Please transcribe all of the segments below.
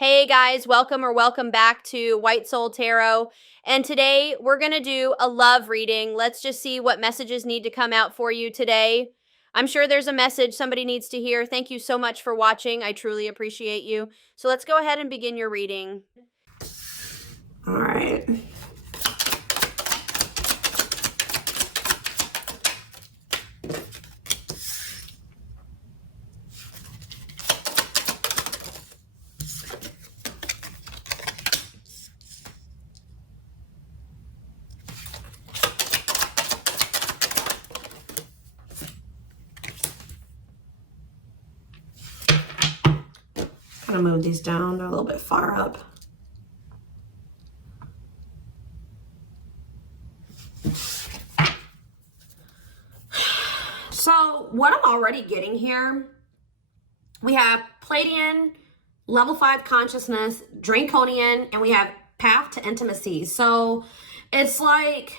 Hey guys, welcome back to White Soul Tarot. And today we're going to do a love reading. Let's just see what messages need to come out for you today. I'm sure there's a message somebody needs to hear. Thank you so much for watching. I truly appreciate you. So let's go ahead and begin your reading. All right. Kind of move these down. They're a little bit far up. So what I'm already getting here, we have Pleiadian, level 5 consciousness, Draconian, and we have path to intimacy. So it's like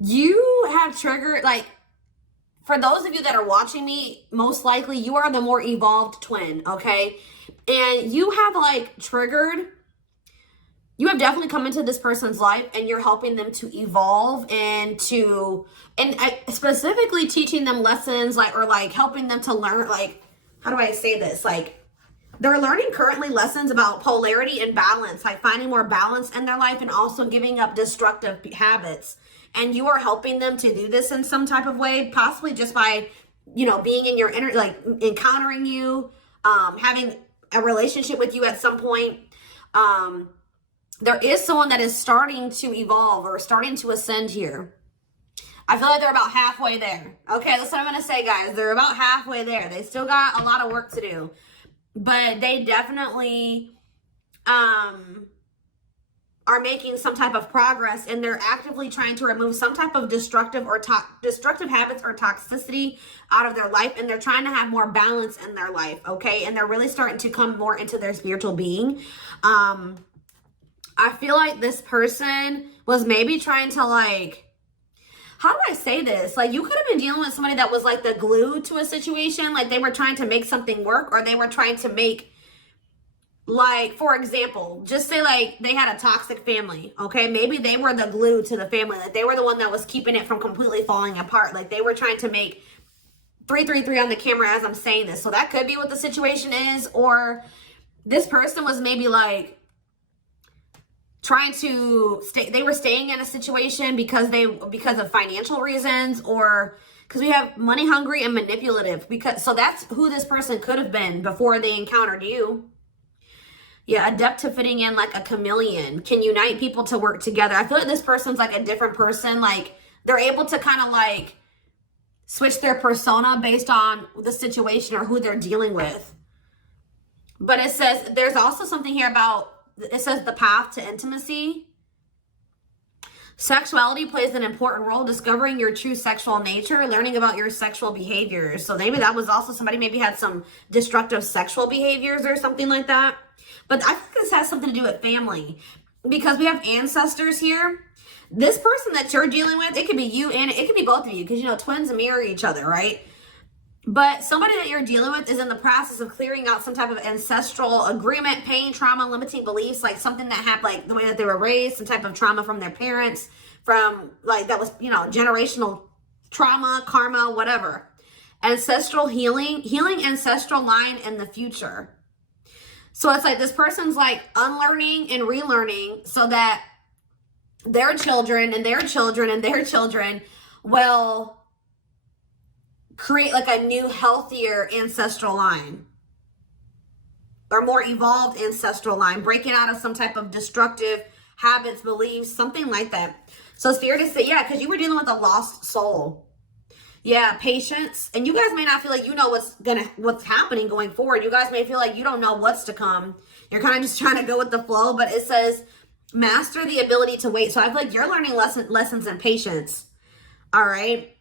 you have triggered, like, for those of you that are watching me, most likely you are the more evolved twin, okay? And you have like triggered, you have definitely come into this person's life and you're helping them to evolve and specifically teaching them lessons, like, or like helping them to learn, like, how do I say this? Like, they're learning currently lessons about polarity and balance, like finding more balance in their life and also giving up destructive habits. And you are helping them to do this in some type of way, possibly just by, you know, being in your inner, like encountering you, having a relationship with you at some point. There is someone that is starting to evolve or starting to ascend here. I feel like they're about halfway there. Okay, that's what I'm going to say, guys. They're about halfway there. They still got a lot of work to do. But they definitely are making some type of progress, and they're actively trying to remove some type of destructive habits or toxicity out of their life, and they're trying to have more balance in their life, okay? And they're really starting to come more into their spiritual being. I feel like this person was maybe trying to, like, how do I say this? Like, you could have been dealing with somebody that was like the glue to a situation. Like, they were trying to make something work, or they were trying to make, like, for example, just say like they had a toxic family, okay? Maybe they were the glue to the family. Like, they were the one that was keeping it from completely falling apart. Like, they were trying to make 333 on the camera as I'm saying this. So that could be what the situation is. Or this person was maybe like trying to stay, they were staying in a situation because of financial reasons, or because we have money hungry and manipulative, so that's who this person could have been before they encountered you. Yeah, adept to fitting in like a chameleon, can unite people to work together. I feel like this person's like a different person. Like, they're able to kind of like switch their persona based on the situation or who they're dealing with. But it says, there's also something here about, it says the path to intimacy. Sexuality plays an important role, discovering your true sexual nature, learning about your sexual behaviors. So maybe that was also somebody maybe had some destructive sexual behaviors or something like that. But I think this has something to do with family, because we have ancestors here. This person that you're dealing with, it could be you and it could be both of you, because, you know, twins mirror each other, right? But somebody that you're dealing with is in the process of clearing out some type of ancestral agreement, pain, trauma, limiting beliefs, like something that happened, like the way that they were raised, some type of trauma from their parents, from like that was, you know, generational trauma, karma, whatever. Ancestral healing ancestral line in the future. So it's like this person's like unlearning and relearning so that their children and their children and their children will create like a new, healthier ancestral line, or more evolved ancestral line, breaking out of some type of destructive habits, beliefs, something like that. So it's fair to say, yeah, because you were dealing with a lost soul. Yeah, patience. And you guys may not feel like you know what's happening going forward. You guys may feel like you don't know what's to come. You're kind of just trying to go with the flow, but it says master the ability to wait. So I feel like you're learning lessons in patience. All right.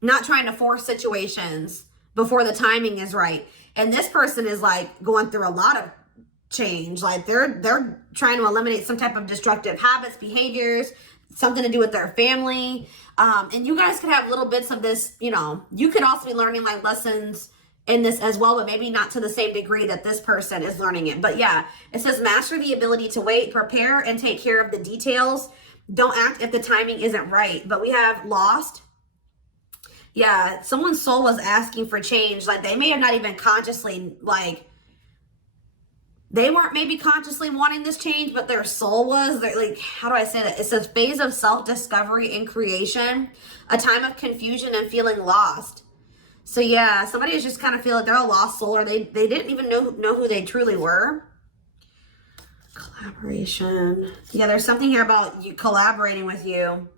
Not trying to force situations before the timing is right. And this person is like going through a lot of change. Like they're trying to eliminate some type of destructive habits, behaviors, something to do with their family. And you guys could have little bits of this, you know, you could also be learning like lessons in this as well, but maybe not to the same degree that this person is learning it. But yeah, it says master the ability to wait, prepare, and take care of the details. Don't act if the timing isn't right. But we have lost. Yeah, someone's soul was asking for change. Like they may have not even consciously, like, they weren't maybe consciously wanting this change, but their soul was. They're like, how do I say that? It says phase of self-discovery and creation, a time of confusion and feeling lost. So yeah, somebody is just kind of feel like they're a lost soul, or they didn't even know who they truly were. Collaboration. Yeah, there's something here about you collaborating with you.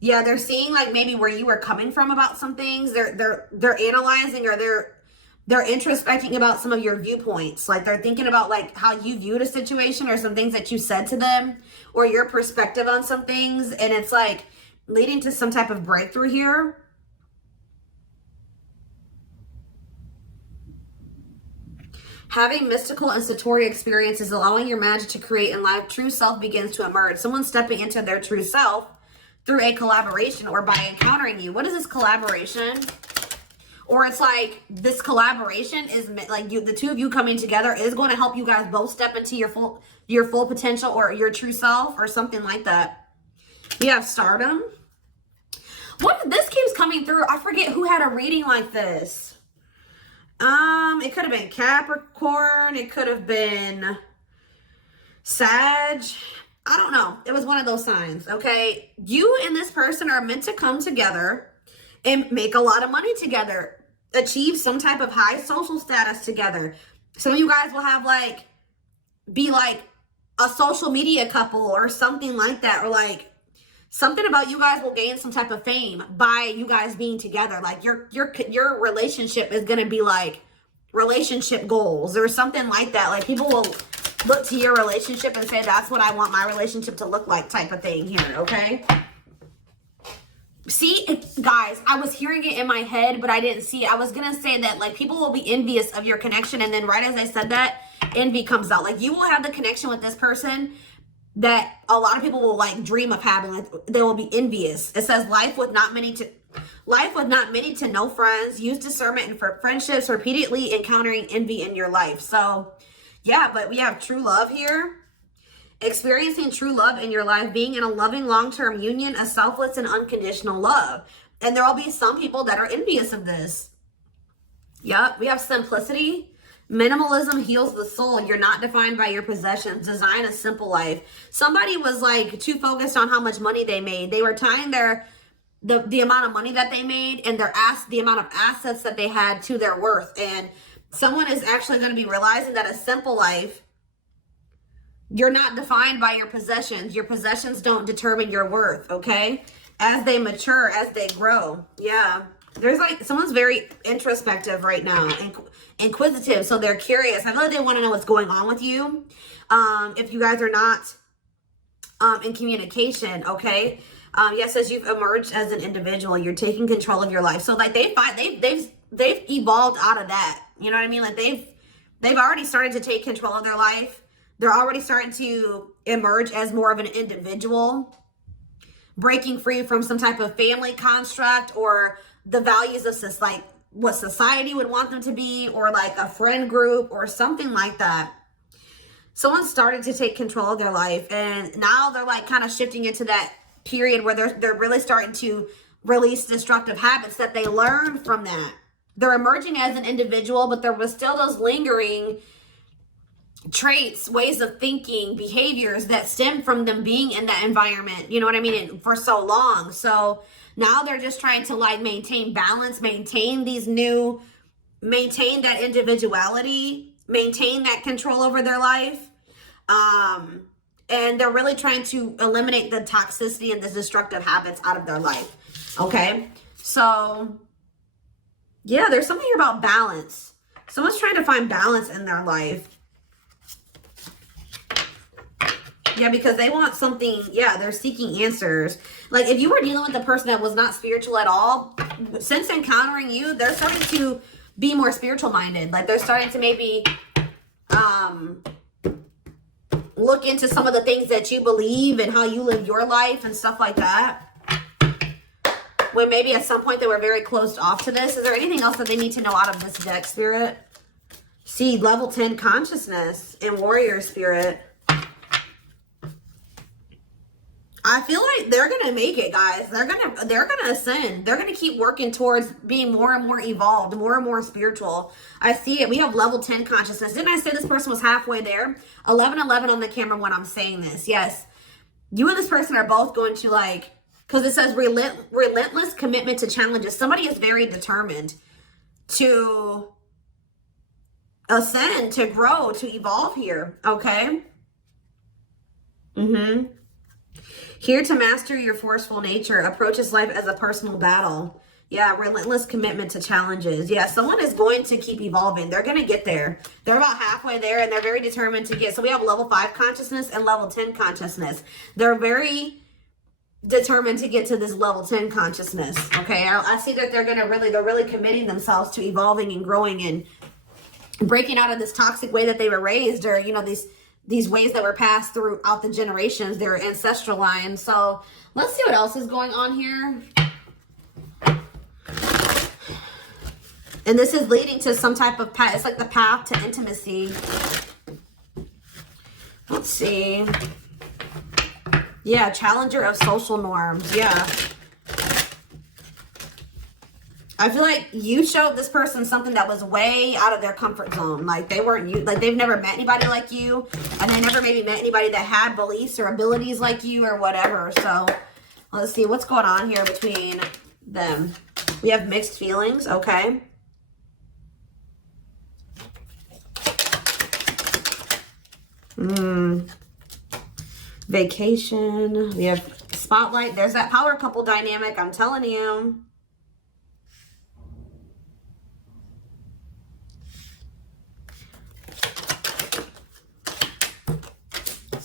Yeah, they're seeing like maybe where you were coming from about some things. They're analyzing, or they're introspecting about some of your viewpoints. Like they're thinking about like how you viewed a situation or some things that you said to them, or your perspective on some things, and it's like leading to some type of breakthrough here. Having mystical and satori experiences, allowing your magic to create in life, true self begins to emerge. Someone stepping into their true self through a collaboration or by encountering you. What is this collaboration? Or it's like this collaboration is like the two of you coming together is going to help you guys both step into your full potential or your true self or something like that. We have stardom. This keeps coming through. I forget who had a reading like this. It could have been Capricorn. It could have been Sag. I don't know. It was one of those signs, okay? You and this person are meant to come together and make a lot of money together, achieve some type of high social status together. Some of you guys will have like, be like a social media couple or something like that, or like something about you guys will gain some type of fame by you guys being together. Like your relationship is going to be like relationship goals or something like that. Like people will look to your relationship and say, that's what I want my relationship to look like type of thing here, okay? See, guys, I was hearing it in my head, but I didn't see it. I was going to say that like people will be envious of your connection. And then right as I said that, envy comes out. Like you will have the connection with this person that a lot of people will like dream of having. Like they will be envious. It says life with not many to no friends. Use discernment and for friendships, repeatedly encountering envy in your life. So yeah, but we have true love here. Experiencing true love in your life, being in a loving long-term union, a selfless and unconditional love. And there will be some people that are envious of this. Yep, we have simplicity. Minimalism heals the soul. You're not defined by your possessions. Design a simple life. Somebody was like too focused on how much money they made. They were tying the amount of money that they made and the amount of assets that they had to their worth. And someone is actually going to be realizing that a simple life, you're not defined by your possessions. Your possessions don't determine your worth, okay? As they mature, as they grow. Yeah. There's like, someone's very introspective right now, inquisitive, so they're curious. I feel like they want to know what's going on with you. If you guys are not in communication, okay? Yes, as you've emerged as an individual, you're taking control of your life. So like they've evolved out of that. You know what I mean? Like they've already started to take control of their life. They're already starting to emerge as more of an individual, breaking free from some type of family construct or the values of like what society would want them to be, or like a friend group or something like that. Someone started to take control of their life, and now they're like kind of shifting into that period where they're really starting to release destructive habits that they learned from that. They're emerging as an individual, but there was still those lingering traits, ways of thinking, behaviors that stem from them being in that environment, you know what I mean, for so long. So now they're just trying to like maintain balance, maintain that individuality, maintain that control over their life. And they're really trying to eliminate the toxicity and the destructive habits out of their life. Okay. So yeah, there's something here about balance. Someone's trying to find balance in their life. Yeah, because they want something. Yeah, they're seeking answers. Like if you were dealing with a person that was not spiritual at all, since encountering you, they're starting to be more spiritual minded. Like they're starting to maybe look into some of the things that you believe and how you live your life and stuff like that. when maybe at some point they were very closed off to this. Is there anything else that they need to know out of this deck, Spirit? See, level 10 consciousness and warrior spirit. I feel like they're gonna make it, guys. They're gonna ascend. They're gonna keep working towards being more and more evolved, more and more spiritual. I see it. We have level 10 consciousness. Didn't I say this person was halfway there? 1111 on the camera when I'm saying this. Yes. You and this person are both going to, like, because it says relentless commitment to challenges. Somebody is very determined to ascend, to grow, to evolve here. Okay. Here to master your forceful nature. Approaches life as a personal battle. Yeah, relentless commitment to challenges. Yeah, someone is going to keep evolving. They're going to get there. They're about halfway there, and they're very determined to get. So we have level 5 consciousness and level 10 consciousness. They're very determined to get to this level 10 consciousness. Okay, I see that they're really committing themselves to evolving and growing and breaking out of this toxic way that they were raised, or, you know, these ways that were passed throughout the generations, their ancestral line. So let's see what else is going on here. And this is leading to some type of path. It's like the path to intimacy. Let's see. Yeah, challenger of social norms. Yeah. I feel like you showed this person something that was way out of their comfort zone. Like they weren't you, like they've never met anybody like you, and they never maybe met anybody that had beliefs or abilities like you or whatever. So let's see what's going on here between them. We have mixed feelings. Okay. Vacation. We have spotlight. There's that power couple dynamic. I'm telling you.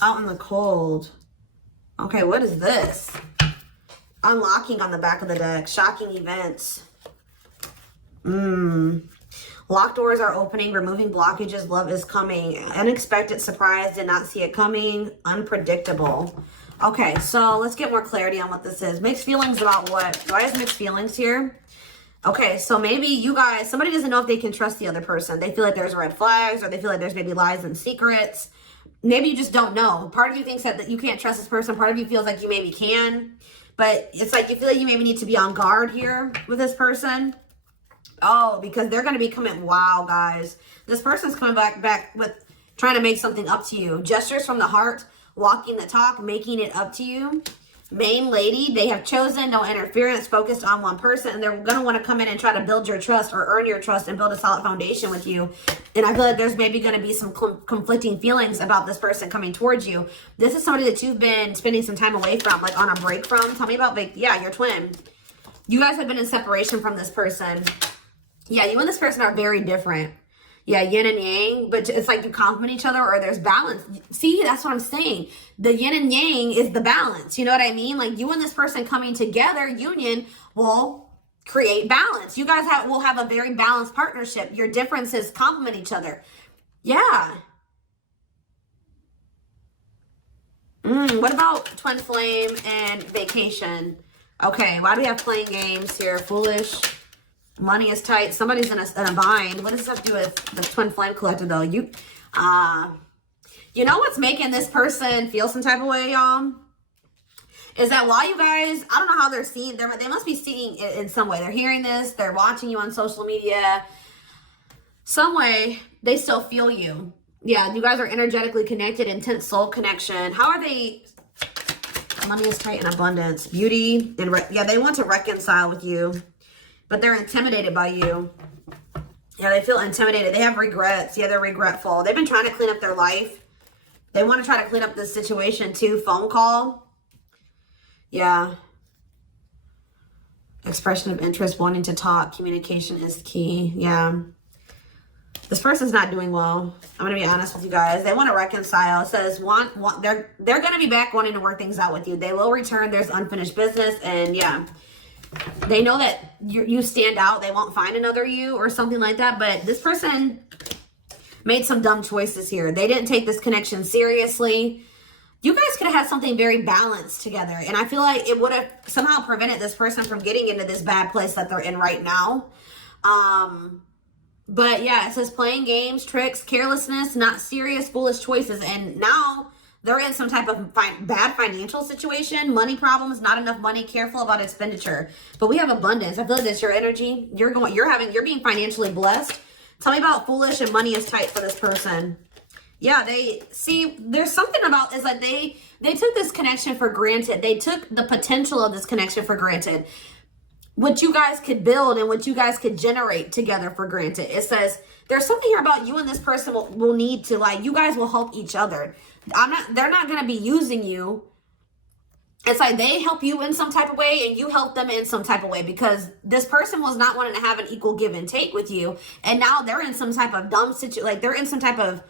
Out in the cold. Okay, what is this? Unlocking on the back of the deck. Shocking events. Locked doors are opening. Removing blockages. Love is coming. Unexpected surprise. Did not see it coming. Unpredictable. Okay, so let's get more clarity on what this is. Mixed feelings about what? Why is mixed feelings here? Okay, so maybe you guys, somebody doesn't know if they can trust the other person. They feel like there's red flags, or they feel like there's maybe lies and secrets. Maybe you just don't know. Part of you thinks that you can't trust this person. Part of you feels like you maybe can. But it's like you feel like you maybe need to be on guard here with this person. Oh, because they're going to be coming. Wow, guys. This person's coming back with trying to make something up to you. Gestures from the heart. Walking the talk. Making it up to you. Main lady. They have chosen no interference. Focused on one person. And they're going to want to come in and try to build your trust or earn your trust and build a solid foundation with you. And I feel like there's maybe going to be some conflicting feelings about this person coming towards you. This is somebody that you've been spending some time away from, like on a break from. Tell me about, yeah, your twin. You guys have been in separation from this person. Yeah, you and this person are very different. Yeah, yin and yang, but it's like you complement each other, or there's balance. See, that's what I'm saying. The yin and yang is the balance. You know what I mean? Like you and this person coming together, union, will create balance. You guys will have a very balanced partnership. Your differences complement each other. Yeah. What about twin flame and vacation? Okay, why do we have playing games here? Foolish. Money is tight. Somebody's in a bind. What does this have to do with the twin flame collector, though? You know what's making this person feel some type of way, y'all? Is that while you guys, I don't know how they're seeing, they must be seeing it in some way. They're hearing this, they're watching you on social media. Some way, they still feel you. Yeah, you guys are energetically connected, intense soul connection. How are they? Money is tight and abundance. Beauty, and yeah, they want to reconcile with you, but they're intimidated by you. Yeah, they feel intimidated. They have regrets. Yeah, they're regretful. They've been trying to clean up their life. They want to try to clean up this situation too. Phone call. Yeah. Expression of interest, wanting to talk. Communication is key. Yeah. This person's not doing well. I'm going to be honest with you guys. They want to reconcile. It says they're going to be back wanting to work things out with you. They will return. There's unfinished business. And yeah, they know that you stand out. They won't find another you or something like that. But this person made some dumb choices here. They didn't take this connection seriously. you guys could have had something very balanced together. And I feel like it would have somehow prevented this person from getting into this bad place that they're in right now. But yeah, it says playing games, tricks, carelessness, not serious, foolish choices. And now they're in some type of bad financial situation, money problems, not enough money, careful about expenditure. But we have abundance. I feel like that's your energy. You're being financially blessed. Tell me about foolish and money is tight for this person. Yeah, there's something about, it's like they took this connection for granted. They took the potential of this connection for granted. What you guys could build and what you guys could generate together for granted. It says there's something here about you and this person will need to, like, you guys will help each other. They're not going to be using you. It's like they help you in some type of way and you help them in some type of way, because this person was not wanting to have an equal give and take with you. And now they're in some type of dumb situation, like they're in some type of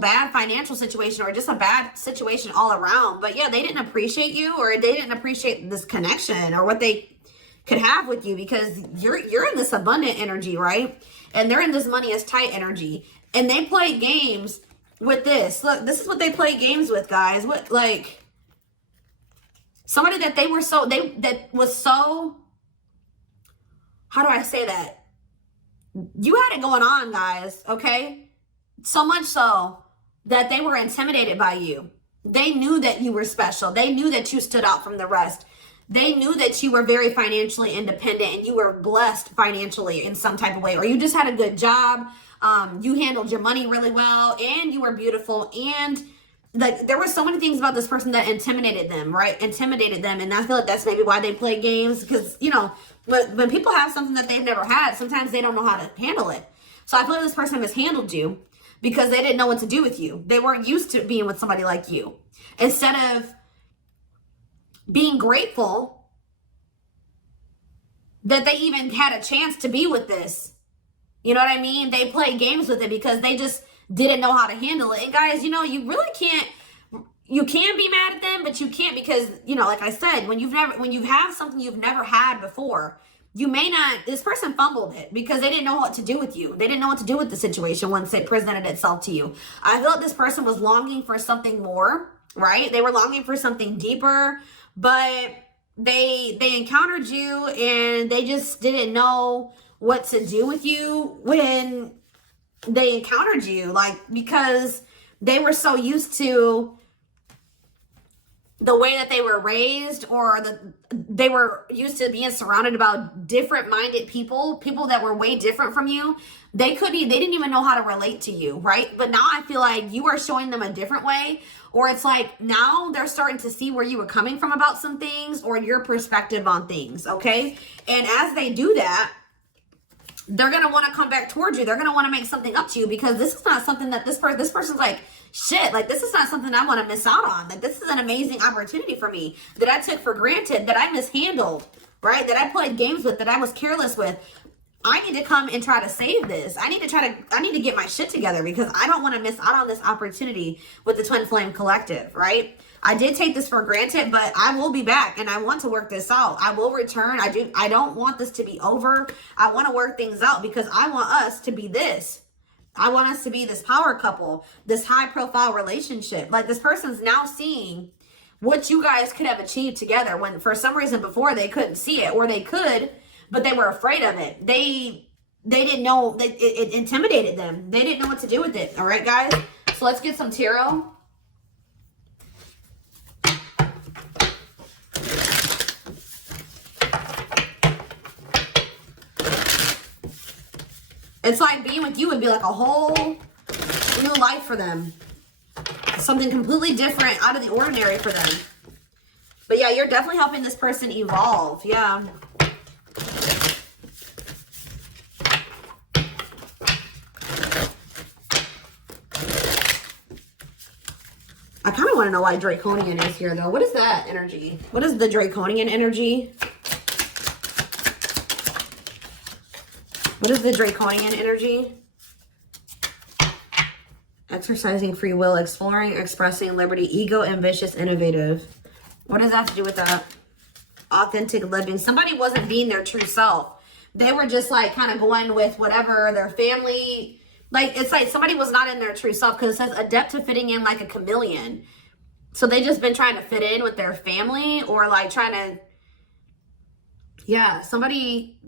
bad financial situation, or just a bad situation all around. But yeah, they didn't appreciate you, or they didn't appreciate this connection or what they could have with you, because you're in this abundant energy, right? And they're in this money is tight energy, and they play games with this. Look, this is what they play games with, guys. What, like, somebody that was so, how do I say that? You had it going on, guys, okay? So much so that they were intimidated by you. They knew that you were special. They knew that you stood out from the rest. They knew that you were very financially independent and you were blessed financially in some type of way, or you just had a good job. You handled your money really well, and you were beautiful. And like, there were so many things about this person that intimidated them, right? Intimidated them. And I feel like that's maybe why they play games, because, you know, when people have something that they've never had, sometimes they don't know how to handle it. So I feel like this person mishandled you because they didn't know what to do with you. They weren't used to being with somebody like you. Instead of being grateful that they even had a chance to be with this, you know what I mean? They play games with it because they just didn't know how to handle it. And guys, you know, you really can't, you can be mad at them, but you can't, because, you know, like I said, when you have something you've never had before, you may not, this person fumbled it because they didn't know what to do with you. They didn't know what to do with the situation once it presented itself to you. I feel like this person was longing for something more, right? They were longing for something deeper, but they encountered you and they just didn't know what to do with you when they encountered you, like, because they were so used to the way that they were raised, or they were used to being surrounded about different minded people that were way different from you. They didn't even know how to relate to you, right? But now I feel like you are showing them a different way, or it's like now they're starting to see where you were coming from about some things, or your perspective on things, okay? And as they do that, they're going to want to come back towards you. They're going to want to make something up to you, because this is not something that this person's like, shit, like, this is not something I want to miss out on. Like, this is an amazing opportunity for me that I took for granted, that I mishandled, right? That I played games with, that I was careless with. I need to come and try to save this. I need to get my shit together, because I don't want to miss out on this opportunity with the Twin Flame Collective, right? I did take this for granted, but I will be back and I want to work this out. I will return. I don't want this to be over. I want to work things out, because I want us to be this. I want us to be this power couple, this high profile relationship. Like, this person's now seeing what you guys could have achieved together, when for some reason before they couldn't see it, or they could, but they were afraid of it. They didn't know, it intimidated them. They didn't know what to do with it. All right, guys. So let's get some tarot. It's like being with you would be like a whole new life for them. Something completely different, out of the ordinary for them. But yeah, you're definitely helping this person evolve. Yeah. I kind of want to know why Draconian is here, though. What is that energy? What is the Draconian energy? What is the Draconian energy? Exercising free will, exploring, expressing liberty, ego, ambitious, innovative. What does that have to do with that? Authentic living. Somebody wasn't being their true self. They were just like kind of going with whatever their family, like, it's like somebody was not in their true self, because it says adept to fitting in like a chameleon. So they just been trying to fit in with their family, or like trying to, yeah, somebody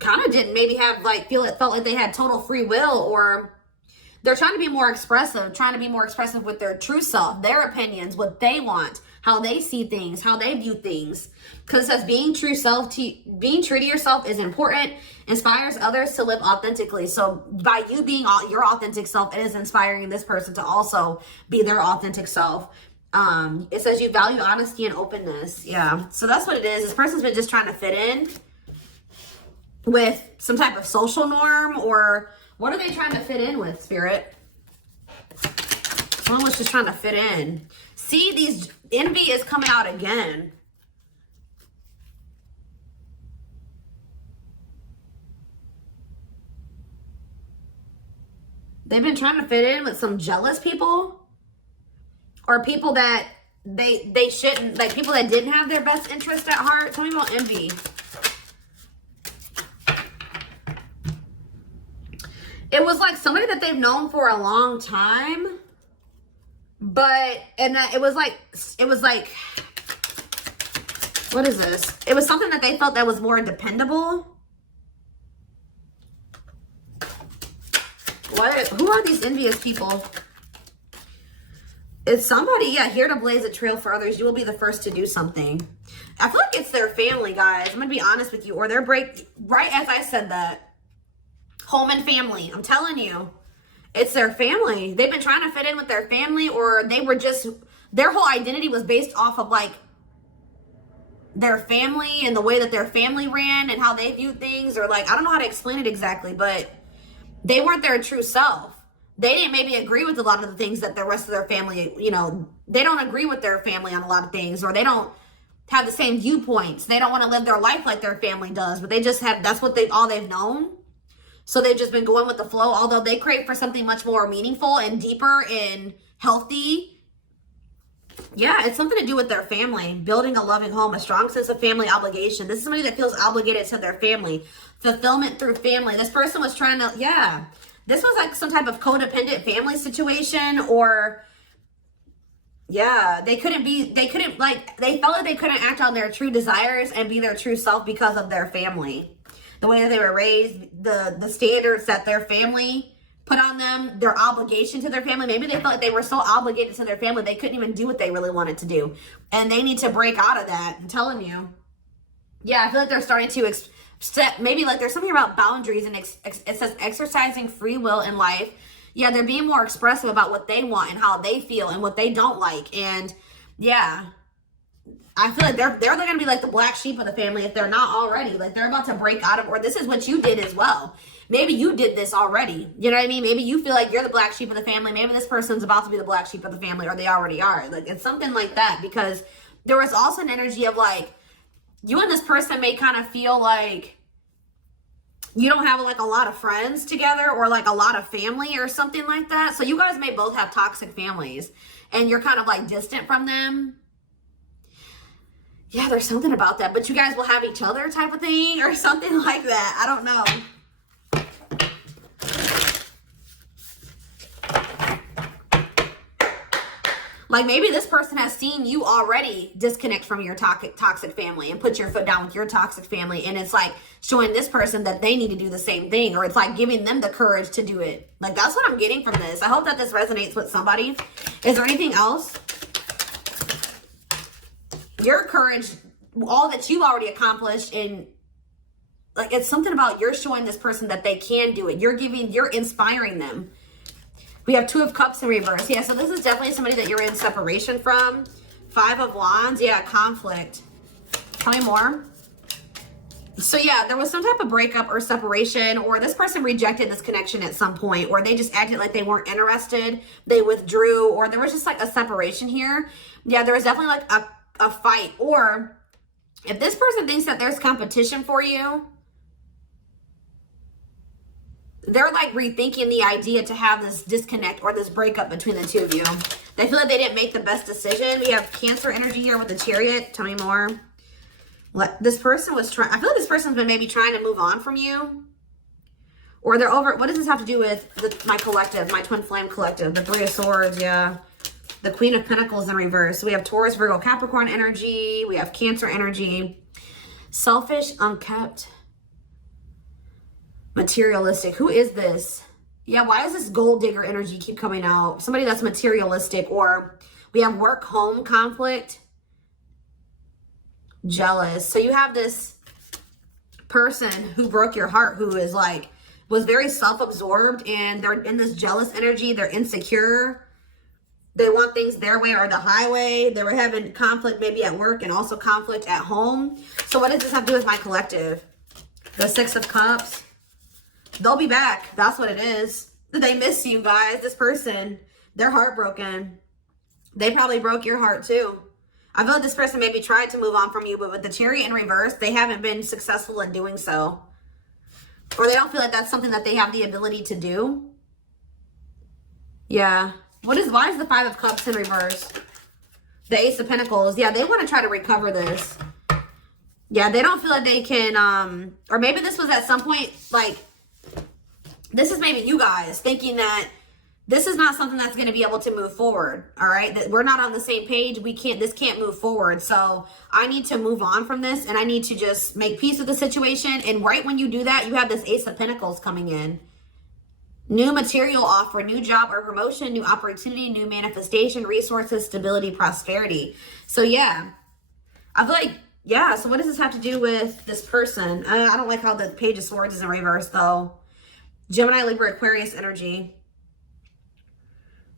kind of didn't maybe have like felt like they had total free will, or they're trying to be more expressive with their true self, their opinions, what they want, how they see things, how they view things. Because it says being true to yourself is important, inspires others to live authentically. So by you being your authentic self, it is inspiring this person to also be their authentic self. It says you value honesty and openness. Yeah. So that's what it is. This person's been just trying to fit in with some type of social norm, or what are they trying to fit in with, Spirit? Someone was just trying to fit in. See, these envy is coming out again. They've been trying to fit in with some jealous people, or people that they shouldn't, like people that didn't have their best interest at heart. Tell me about envy. It was like somebody that they've known for a long time, but, and that it was like, what is this? It was something that they felt that was more dependable. Who are these envious people? It's somebody, yeah, here to blaze a trail for others. You will be the first to do something. I feel like it's their family, guys. I'm going to be honest with you. Or their right as I said that. Home and family. I'm telling you. It's their family. They've been trying to fit in with their family, or they were just, their whole identity was based off of like their family and the way that their family ran and how they viewed things, or like, I don't know how to explain it exactly, but they weren't their true self. They didn't maybe agree with a lot of the things that the rest of their family, you know, they don't agree with their family on a lot of things, or they don't have the same viewpoints. They don't want to live their life like their family does, but they just have, that's what all they've known. So they've just been going with the flow, although they crave for something much more meaningful and deeper and healthy. Yeah, it's something to do with their family, building a loving home, a strong sense of family obligation. This is somebody that feels obligated to their family, fulfillment through family. This person was trying to, yeah, this was like some type of codependent family situation, or yeah, they felt like they couldn't act on their true desires and be their true self because of their family. The way that they were raised, the standards that their family put on them, their obligation to their family. Maybe they felt like they were so obligated to their family, they couldn't even do what they really wanted to do. And they need to break out of that. I'm telling you. Yeah, I feel like they're starting to maybe like there's something about boundaries, and it says exercising free will in life. Yeah, they're being more expressive about what they want and how they feel and what they don't like. And yeah, I feel like they're going to be like the black sheep of the family if they're not already. Like they're about to break out of, or this is what you did as well. Maybe you did this already. You know what I mean? Maybe you feel like you're the black sheep of the family. Maybe this person's about to be the black sheep of the family, or they already are. Like it's something like that, because there was also an energy of like, you and this person may kind of feel like you don't have like a lot of friends together, or like a lot of family or something like that. So you guys may both have toxic families and you're kind of like distant from them. Yeah, there's something about that, but you guys will have each other type of thing or something like that. I don't know. Like maybe this person has seen you already disconnect from your toxic family and put your foot down with your toxic family. And it's like showing this person that they need to do the same thing, or it's like giving them the courage to do it. Like that's what I'm getting from this. I hope that this resonates with somebody. Is there anything else? Your courage, all that you've already accomplished, and like it's something about you're showing this person that they can do it. You're inspiring them. We have 2 of Cups in reverse. Yeah, so this is definitely somebody that you're in separation from. 5 of Wands. Yeah, conflict. Tell me more. So yeah, there was some type of breakup or separation, or this person rejected this connection at some point, or they just acted like they weren't interested. They withdrew, or there was just like a separation here. Yeah, there was definitely like a fight. Or if this person thinks that there's competition for you, they're like rethinking the idea to have this disconnect or this breakup between the 2 of you. They feel like they didn't make the best decision. We have Cancer energy here with the Chariot. Tell me more. This person was trying, I feel like this person's been maybe trying to move on from you, or they're over. What does this have to do with my collective, my twin flame collective? The 3 of Swords. Yeah. The Queen of Pentacles in reverse. So we have Taurus, Virgo, Capricorn energy. We have Cancer energy. Selfish, unkept, materialistic. Who is this? Yeah, why does this gold digger energy keep coming out? Somebody that's materialistic. Or we have work, home conflict, jealous. So you have this person who broke your heart, who is like, was very self-absorbed, and they're in this jealous energy. They're insecure. They want things their way or the highway. They were having conflict maybe at work and also conflict at home. So what does this have to do with my collective? The Six of Cups. They'll be back. That's what it is. They miss you guys. This person, they're heartbroken. They probably broke your heart too. I feel like this person maybe tried to move on from you, but with the Chariot in reverse, they haven't been successful in doing so. Or they don't feel like that's something that they have the ability to do. Yeah. Why is the Five of Cups in reverse? The Ace of Pentacles. Yeah, they want to try to recover this. Yeah, they don't feel like they can, or maybe this was at some point, like, this is maybe you guys thinking that this is not something that's going to be able to move forward. All right. That we're not on the same page. This can't move forward. So I need to move on from this, and I need to just make peace with the situation. And right when you do that, you have this Ace of Pentacles coming in. New material offer, new job or promotion, new opportunity, new manifestation, resources, stability, prosperity. So yeah, I feel like, yeah. So what does this have to do with this person? I don't like how the Page of Swords is in reverse though. Gemini, Libra, Aquarius energy.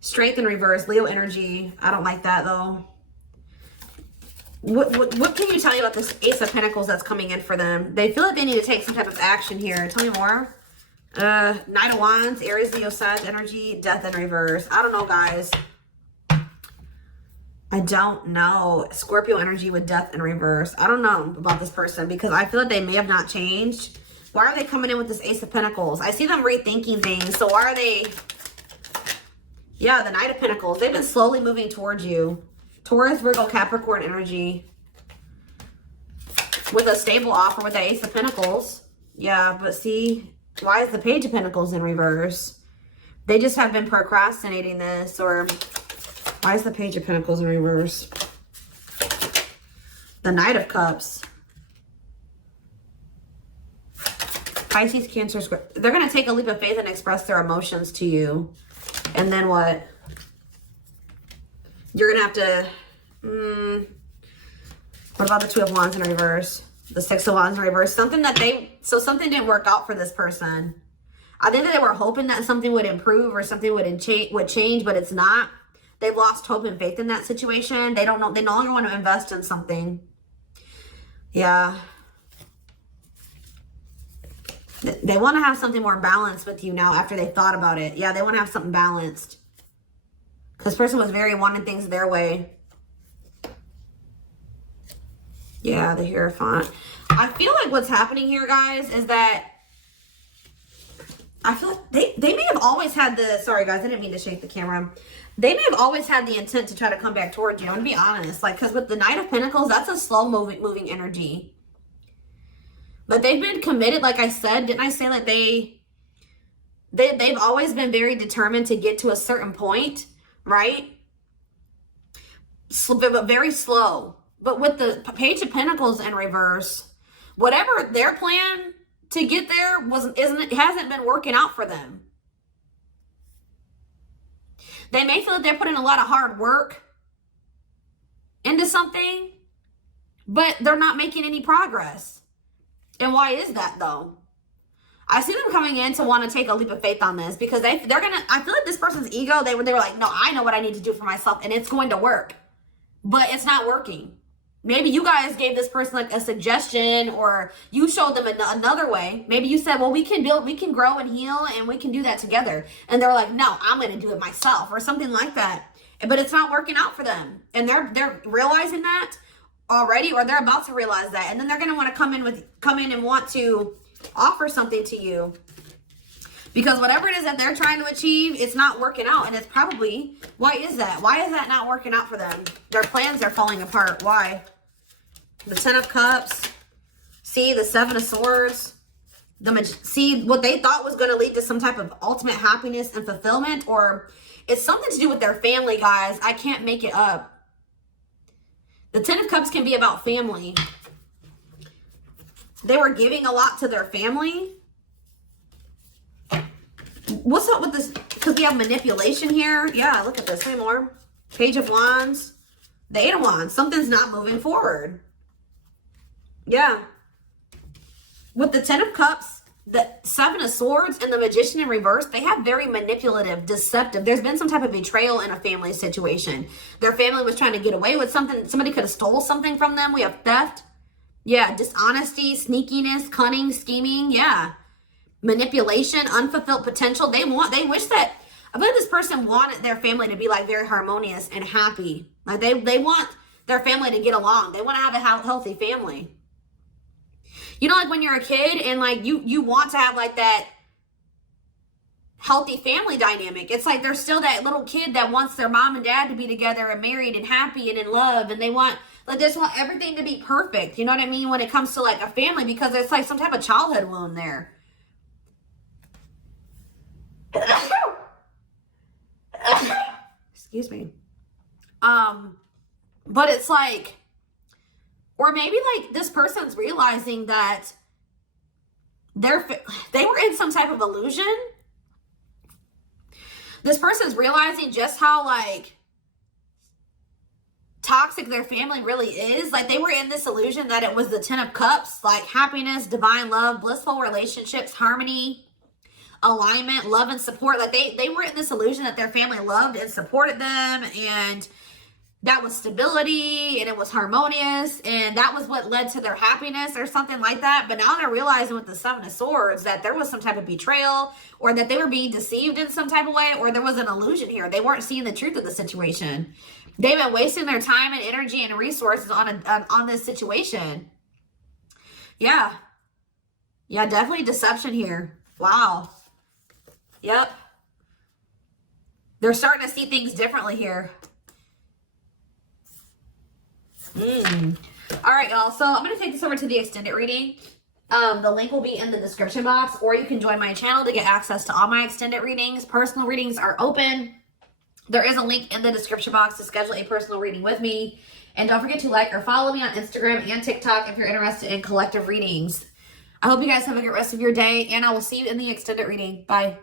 Strength in reverse, Leo energy. I don't like that though. What can you tell me about this Ace of Pentacles that's coming in for them? They feel like they need to take some type of action here. Tell me more. Knight of Wands, Aries, Leo, Sag energy, Death in reverse. I don't know, guys. I don't know. Scorpio energy with Death in reverse. I don't know about this person because I feel like they may have not changed. Why are they coming in with this Ace of Pentacles? I see them rethinking things. So why are they... Yeah, the Knight of Pentacles. They've been slowly moving towards you. Taurus, Virgo, Capricorn energy. With a stable offer with the Ace of Pentacles. Yeah, but see, why is the Page of Pentacles in reverse? They just have been procrastinating this. Or why is the Page of Pentacles in reverse? The Knight of Cups. Pisces, Cancer, they're going to take a leap of faith and express their emotions to you. And then what? You're going to have to... what about the Two of Wands in reverse? The Six of Wands in reverse? Something didn't work out for this person. I think that they were hoping that something would improve or something would change, but it's not. They've lost hope and faith in that situation. They don't know. They no longer want to invest in something. Yeah. They want to have something more balanced with you now after they thought about it. Yeah, they want to have something balanced. This person was very wanting things their way. Yeah, the Hierophant. I feel like what's happening here, guys, is that I feel like they may have always had the... Sorry, guys, I didn't mean to shake the camera. They may have always had the intent to try to come back towards you. I'm going to be honest. Like, because with the Knight of Pentacles, that's a slow moving energy. But they've been committed, like I said. Didn't I say like they've always been very determined to get to a certain point, right? But very slow. But with the Page of Pentacles in reverse, whatever their plan to get there hasn't been working out for them. They may feel that they're putting a lot of hard work into something, but they're not making any progress. And why is that though? I see them coming in to want to take a leap of faith on this because I feel like this person's ego, they were like, no, I know what I need to do for myself and it's going to work, but it's not working. Maybe you guys gave this person like a suggestion, or you showed them another way. Maybe you said, well, we can grow and heal and we can do that together. And they're like, no, I'm going to do it myself, or something like that. But it's not working out for them. And they're realizing that already, or they're about to realize that. And then they're going to want to come in and want to offer something to you. Because whatever it is that they're trying to achieve, it's not working out. And it's probably, why is that? Why is that not working out for them? Their plans are falling apart. Why? The Ten of Cups. See, the Seven of Swords. see what they thought was going to lead to some type of ultimate happiness and fulfillment, or it's something to do with their family, guys. I can't make it up. The Ten of Cups can be about family. They were giving a lot to their family. What's up with this? Because we have manipulation here. Yeah, look at this. Say more. Page of Wands. The Eight of Wands. Something's not moving forward. Yeah. With the Ten of Cups, the Seven of Swords, and the Magician in reverse, they have very manipulative, deceptive. There's been some type of betrayal in a family situation. Their family was trying to get away with something. Somebody could have stole something from them. We have theft. Yeah, dishonesty, sneakiness, cunning, scheming. Yeah. Manipulation, unfulfilled potential. They wish that, I bet this person wanted their family to be like very harmonious and happy. Like they want their family to get along. They want to have a healthy family. You know, like when you're a kid and like you want to have like that healthy family dynamic. It's like there's still that little kid that wants their mom and dad to be together and married and happy and in love, and they just want everything to be perfect. You know what I mean? When it comes to like a family, because it's like some type of childhood wound there. Excuse me. But it's like, or maybe like this person's realizing that they were in some type of illusion. This person's realizing just how like toxic their family really is. Like they were in this illusion that it was the Ten of Cups, like happiness, divine love, blissful relationships, harmony, alignment, love, and support. Like they were in this illusion that their family loved and supported them, and that was stability, and it was harmonious, and that was what led to their happiness or something like that. But now they're realizing with the Seven of Swords that there was some type of betrayal, or that they were being deceived in some type of way, or there was an illusion here. They weren't seeing the truth of the situation. They've been wasting their time and energy and resources on this situation. Yeah. Yeah, definitely deception here. Wow. Yep. They're starting to see things differently here. All right, y'all. So I'm going to take this over to the extended reading. The link will be in the description box, or you can join my channel to get access to all my extended readings. Personal readings are open. There is a link in the description box to schedule a personal reading with me. And don't forget to like or follow me on Instagram and TikTok if you're interested in collective readings. I hope you guys have a good rest of your day, and I will see you in the extended reading. Bye.